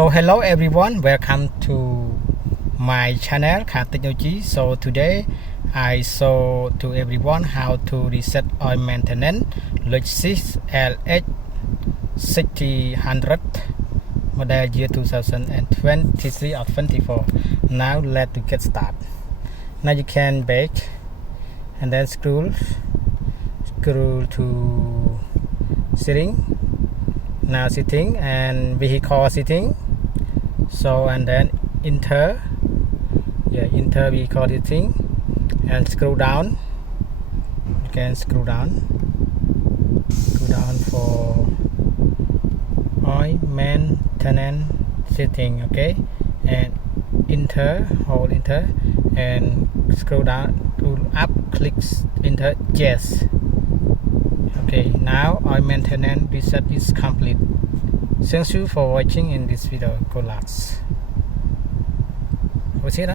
So hello everyone, welcome to my channel Car Technology. So today I show to everyone how to reset oil maintenance Lexus LX600 Model year 2023 or 24. Now let's get started. Now you can back and then scroll to setting. Now setting and vehicle setting. So and then enter vehicle setting and scroll down. You can scroll down for oil maintenance setting. Okay, and hold enter and scroll down to up, click enter yes. Okay, now oil maintenance reset is complete. Thank you for watching in this video. Good luck.